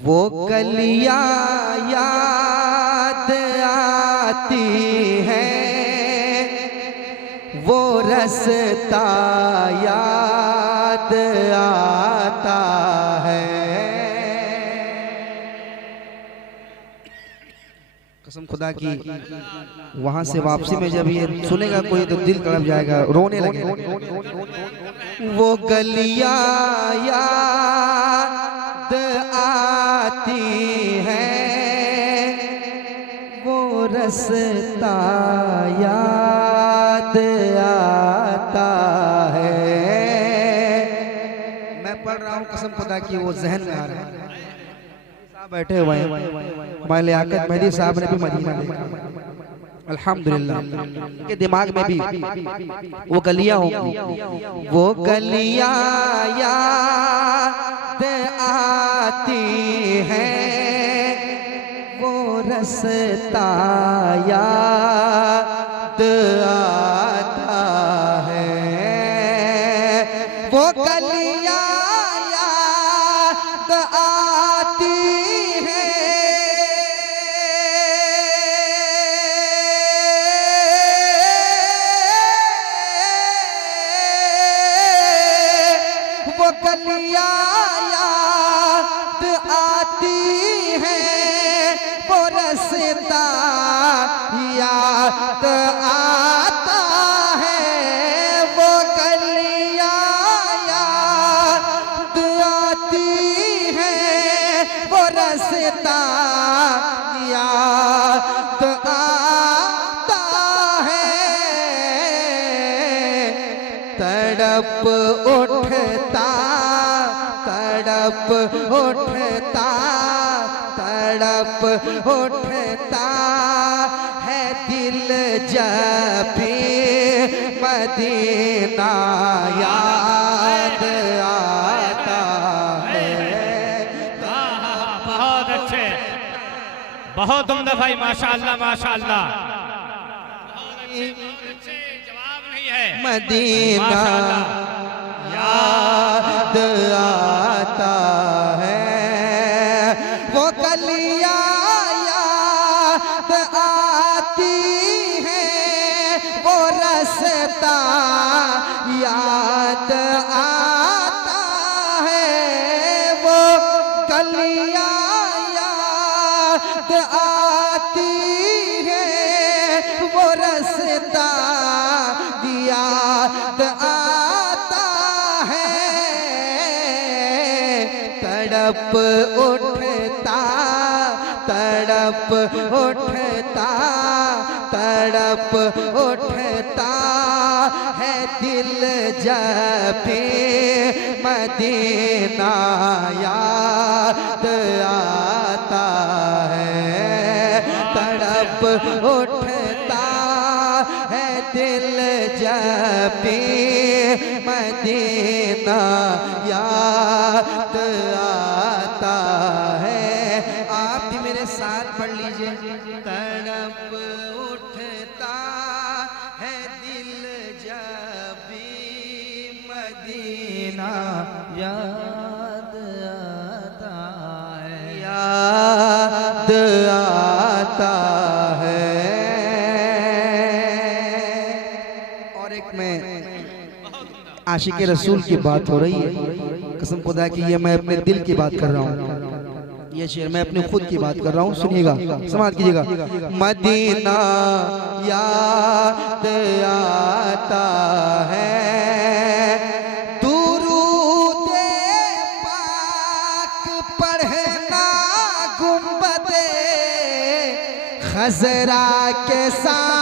वो गलियां याद आती हैं, वो रास्ता याद आता है। कसम खुदा की वहां से वापसी में जब ये सुनेगा कोई तो दिल तड़प जाएगा, रोने लगेगा। वो गलियां याद आती हैं, वो रास्ता याद आता है। मैं पढ़ रहा हूँ कसम खुदा की, वो जहन में आ रहा है। बैठे हुए हैं हमारे लियाकत मेहदी साहब ने भी मदीना देखा, अल्हम्दुलिल्लाह। के दिमाग में भी वो गलियां होंगी, वो गलियां याद आती हैं, वो रास्ता याद आता है। वो गलियां याद आती वो गलियां याद आती हैं, वो रास्ता याद आता है। वो गलियां याद आती हैं, वो रास्ता याद आता है। तड़प उठता तड़प उठता तड़प उठता है दिल जब भी मदीना याद आता है। बहुत अच्छे, बहुत उम्दा भाई, माशाअल्लाह माशाअल्लाह। जवाब नहीं है। मदीना याद आता है, वो गलियां याद आती हैं, वो रास्ता याद आता है। वो गलियां याद आती हैं, वो रास्ता याद आता है। तड़प उठता तड़प उठता तड़प उठता है दिल जब भी मदीना याद आता है। तड़प उठता है दिल जब भी मदीना याद आता है। आप भी मेरे साथ पढ़ लीजिए। तड़प उठता है दिल जब भी मदीना याद आता है, याद आता है। और एक में आशिक रसूल की बात हो रही है, कसम खुदा की ये मैं अपने दिल की बात कर रहा हूँ, ये शेर मैं अपने खुद की बात कर रहा हूँ। सुनिएगा, समाज कीजिएगा। मदीना याद आता है, दुरूदे पाक पढ़ना गुंबदे खजरा के साए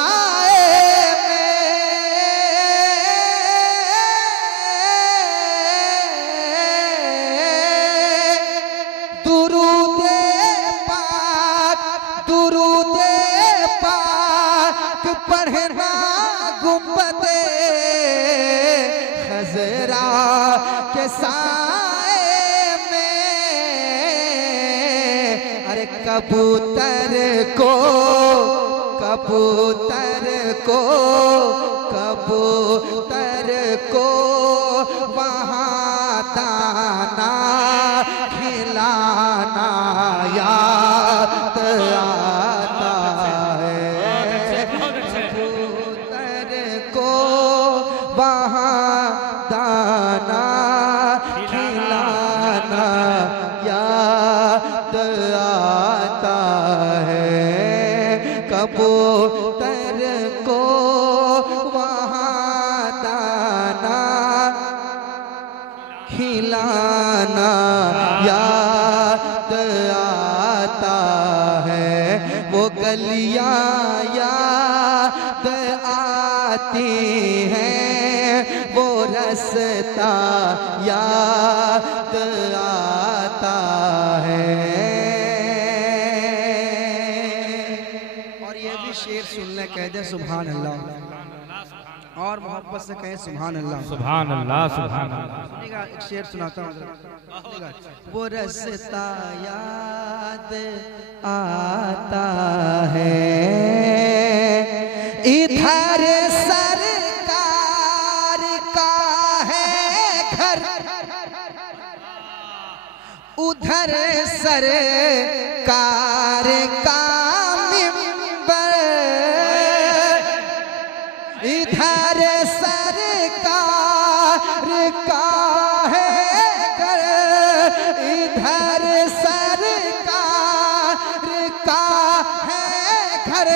पढ़ना गुंबदे खजरा के साए में। अरे कबूतर को कबूतर को कबूतर को वहाँ दाना ज़माना याद आता है, वो गलियां याद आती हैं, वो रास्ता याद आता है। और ये भी शेर सुनने कह दे सुभान अल्लाह, और मोहब्बत से कहें सुभान अल्लाह। सुभान अल्लाह, सुभान अल्लाह। सुनिएगा, एक शेर सुनाता हूँ जरा। वो रास्ता याद आता है, इधर सरकार का है घर, उधर सरकार का मिंबर, इधर सरकार का है घर, इधर सरकार का है घर,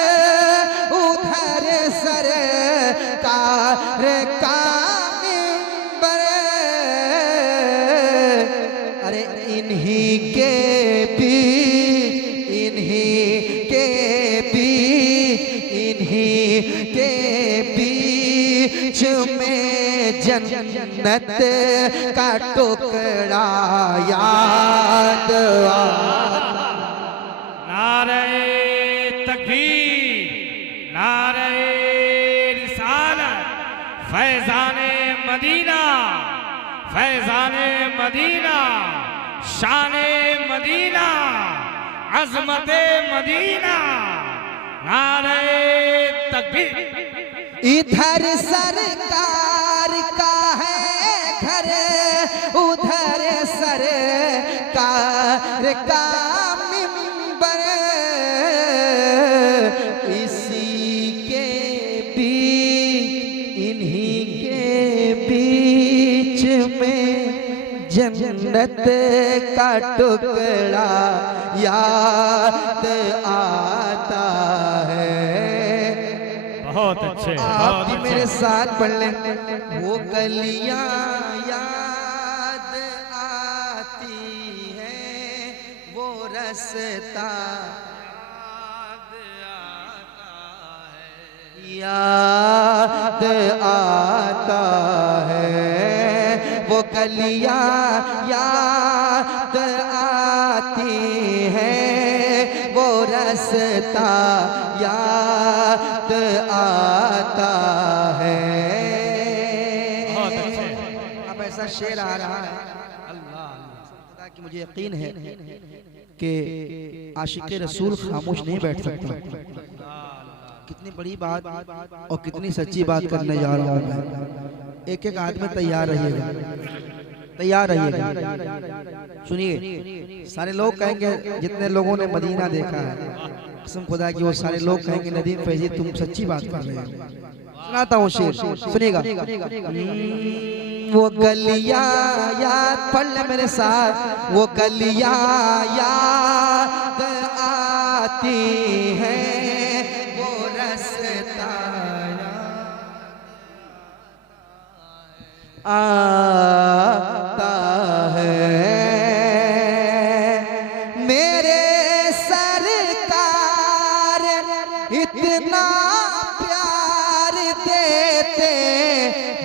उधर सरकार का मिंबर। अरे इन्हीं के बीच, इन्हीं के बीच, इन्हीं के बीच में जन्नत का टुकड़ा याद आता। नारे तकबीर, नारे रिसालत, फैज़ाने मदीना, फैज़ाने मदीना, शाने मदीना, अज़मते मदीना, नारे तकबीर। इधर सरकार का है घर, उधर सरकार का मिंबर, इसी के बीच, इन्हीं के बीच में जन्नत का टुकड़ा याद आता है। बहुत अच्छे, आप बहुत भी अच्छे। मेरे साथ पढ़ लें। वो गलियां याद आती हैं, वो रास्ता याद आता है, वो गलियां याद आती हैं, वो रास्ता याद आता है। बहुत अच्छे। अब ऐसा शेर आ रहा है अल्लाह कि मुझे यकीन है कि आशिक रसूल खामोश नहीं बैठ सकता। कितनी बड़ी बात और कितनी सच्ची बात करने जा रहा हूँ मैं। एक एक आदमी तैयार रहिएगा, तैयार रहिएगा। सुनिए, सारे लोग कहेंगे, जितने लोगों ने मदीना देखा है, कसम खुदा की वो सारे लोग कहेंगे नदीम फैजी तुम सच्ची बात कर रहे हो। सुनाता हूँ शेर, सुनिएगा। वो गलियां याद, पढ़ ले मेरे साथ। वो गलियां याद आती हैं, वो रास्ता आता है। मेरे सरकार इतना प्यार देते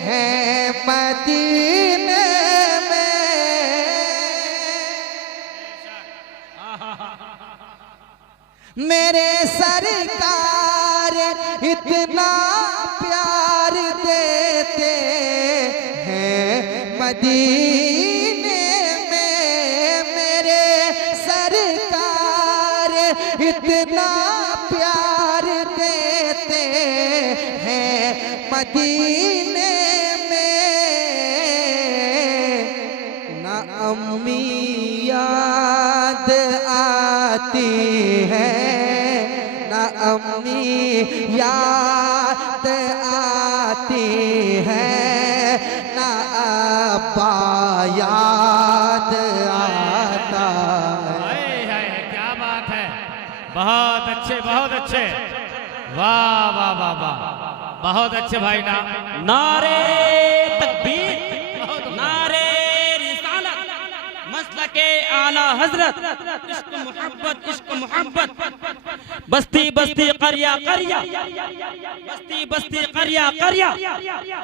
हैं मदीने में, मेरे सरकार इतना प्यार देते हैं मदीने में, मेरे सरकार इतना प्यार देते हैं मदीने में। ना अम्मी याद आती है, ना अम्मी याद आती है, ना अब्बा याद आता है। हाय हाय, क्या बात है। बहुत अच्छे, बहुत अच्छे। वाह वाह वाह वाह, बहुत अच्छे भाई ना। नारे तकबीर, नारे रिसालत, के आला हजरत इश्क मोहब्बत बस्ती बस्ती करिया करिया बस्ती बस्ती करिया करिया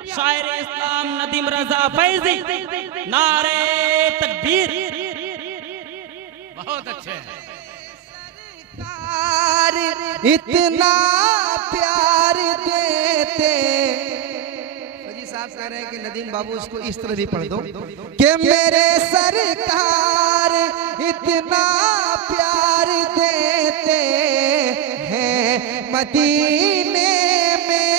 शायर इस्लाम नदीम रजा फैजी नारे तकबीर। बहुत अच्छे। इतना प्यार देते, फौजी साहब कह रहे हैं कि नदीम बाबू उसको इस तरह भी पढ़ दो कि मेरे सरकार इतना प्यार देते हैं मदीने में,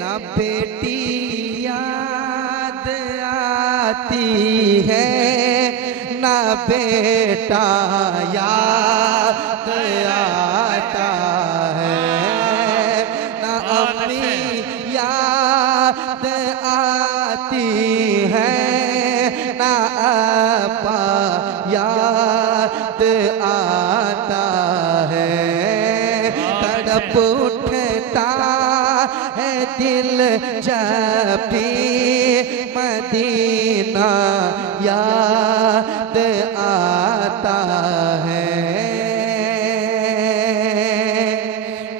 ना बेटी याद आती है ना बेटा याद आता है, ना अम्मी याद आती है ना आपा याद आता है। तड़प उठता है दिल जब भी मदीना याद आता है।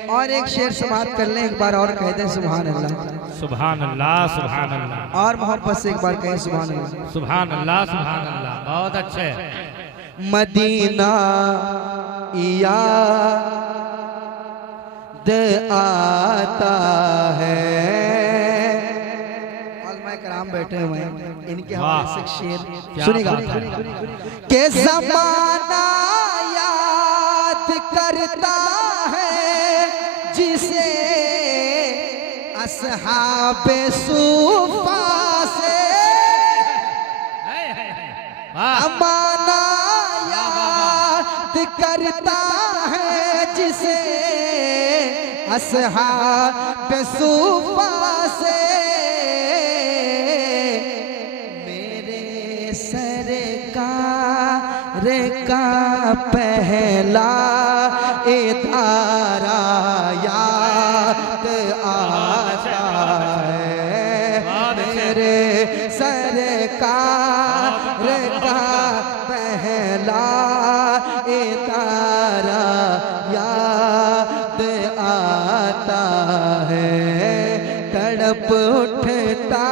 और एक शेर समाप्त कर लें, एक बार और कह दें सुभान अल्लाह, सुभान अल्लाह, सुभान अल्लाह। और मोहब्बत से एक बार कहें सुभान अल्लाह, सुभान अल्लाह, सुभान अल्लाह। बहुत अच्छे। मदीना याद आता है। कराम बैठे हुए हैं, इनके हवाले से शेर सुनिएगा कि ज़माना याद करता है जिसे असहाबे सूफा से, ज़माना याद करता है जिसे असहाबे सूफा से, का पहला इतारा याद आता है, मेरे सरकार का पहला इतारा याद आता है। तड़प उठता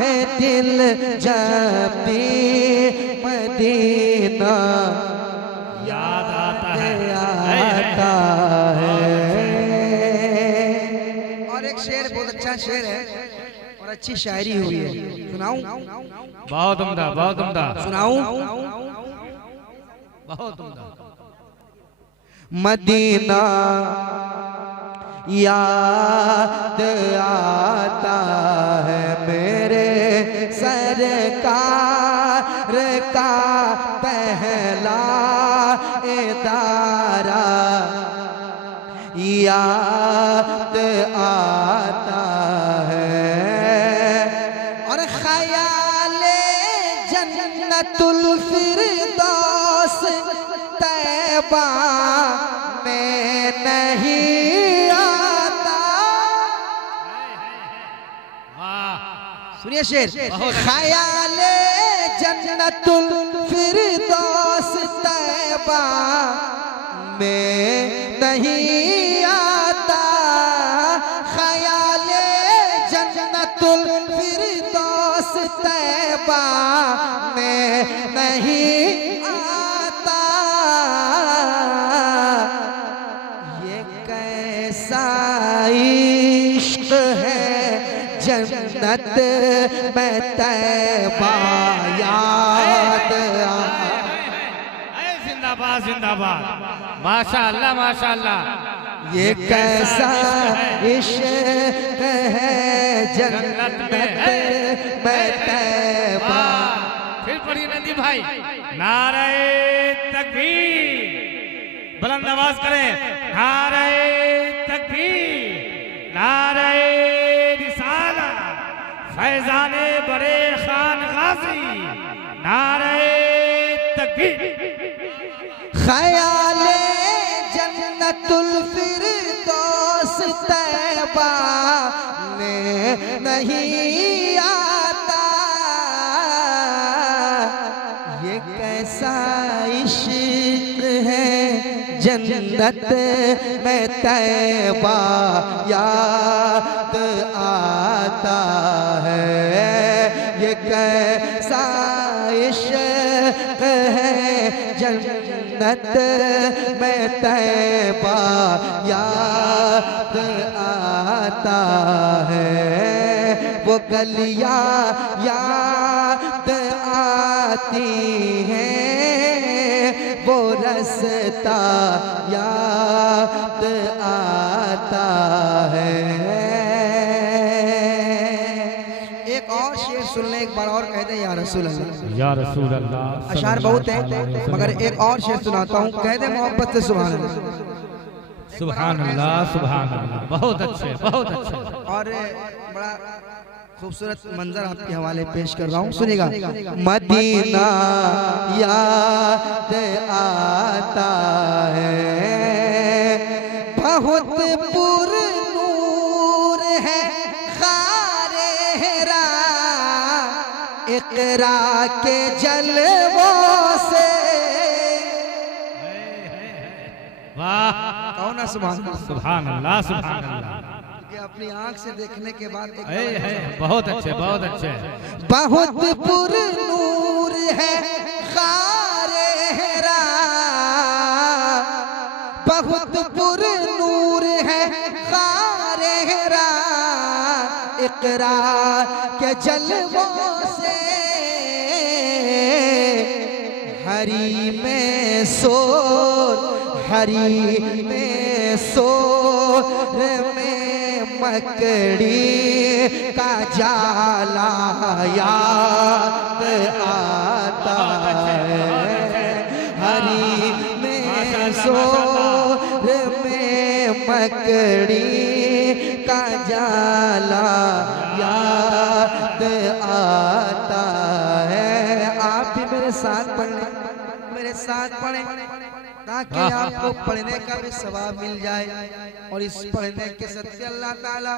है दिल जब भी मदीना याद आता है। और एक शेर बहुत अच्छा शेर है और अच्छी शायरी हुई है, सुनाऊं? बहुत उम्दा, बहुत उम्दा। सुनाऊं? बहुत उम्दा। मदीना याद आता है मेरे सरकार का पहला इतारा याद आता है, और ख्याले जन्नतुल फिरदौस तैबा में नहीं आता। सुनिए शेर, ख्याले जन्नतुल फिरदौस तैबा में नहीं आता, ख्याले जन्नतुल फिरदौस तैबा में नहीं आता। ये कैसा इश्क है जन्नत में तैबा याद जिंदाबाद, जिंदाबाद। माशाअल्लाह, माशाअल्लाह। ये कैसा इश्क है जन्नत में तैबा। फिर पढ़िए नंदी भाई। नारे तकबीर, बुलंद आवाज करें। नारे तकबीर, नारे रिसाला, फैजाने बड़े खान गाजी। नारे तकबीर। ख्याले जन्नतुल फिरदौस तैबा में नहीं आता, कैसा इश्क है जन्नत में तैबा याद आता है। ये कैसा इश्क है जन्नत में तैबा याद आता है। वो गलियां याद आती हैं, वो रास्ता याद आता है। एक और शेर सुन ले, एक बार और कह दे या रसूल अल्लाह। या रसूल अल्लाह। अशार बहुत है मगर एक और शेर सुनाता हूँ, कह दे मोहब्बत से सुभान अल्लाह। सुभान अल्लाह सुभान अल्लाह। बहुत अच्छे बहुत अच्छे। और बड़ा खूबसूरत मंजर आपके हवाले पेश कर रहा हूँ, सुनिएगा। मदीना याद आता है, बहुत पुरनूर है खारे हेरा, इकरा के जलवों से। वाह कौन है सुभान अल्लाह। सुभान अल्लाह सुभान अल्लाह। अपनी आंख से देखने के बाद बहुत अच्छे बहुत अच्छे। बहुत पुरनूर है खारे हेरा, बहुत पुरनूर है खारे हेरा, इकरा के जलवों से। हरी में सोर, हरी में सोर में मकड़ी का जाला याद आता है। हरी में सोर में मकड़ी का जाला याद आता है। आप भी मेरे साथ पढ़ें, मेरे साथ पढ़ें ताकि आपको पढ़ने का भी सवाब मिल जाए। और इस पढ़ने के सत्य अल्लाह ताला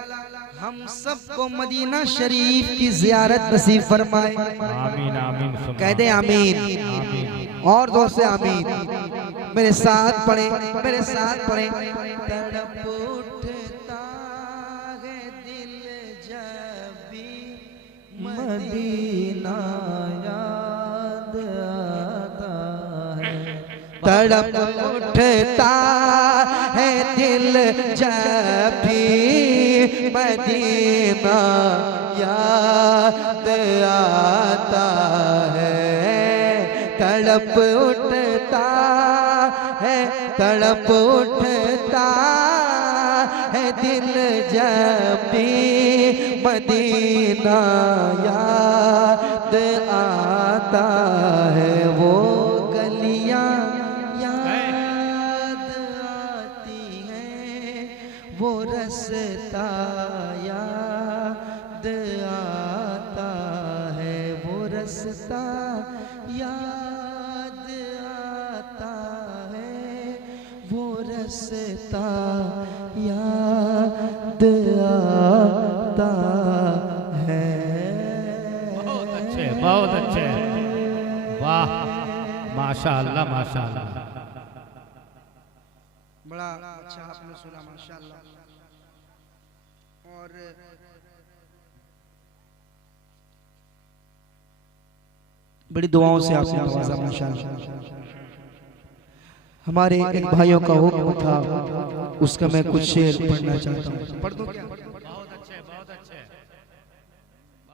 हम सबको मदीना शरीफ की जियारत नसीब फरमाए। आमीन आमीन। कह दे आमीन, और जोर से आमीन। मेरे साथ पढ़े, मेरे साथ पढ़े। तड़प उठता है दिल जब भी मदीना याद आता है। तड़प उठता है दिल जब भी मदीना याद आता है। तड़प उठता है, तड़प उठता है दिल जब भी मदीना याद आता है। वो गलियां वो रास्ता याद आता है, वो रास्ता याद आता है, वो रास्ता याद आता है। बहुत अच्छे बहुत अच्छे। वाह माशाअल्लाह माशाअल्लाह। बड़ा अच्छा आपने सुना माशाअल्लाह। और बड़ी दुआओं से आपने नवाजा माशाअल्लाह। हमारे इन भाइयों का हुक्म था, उसका मैं कुछ शेर पढ़ना चाहता हूँ। पढ़ दूं क्या?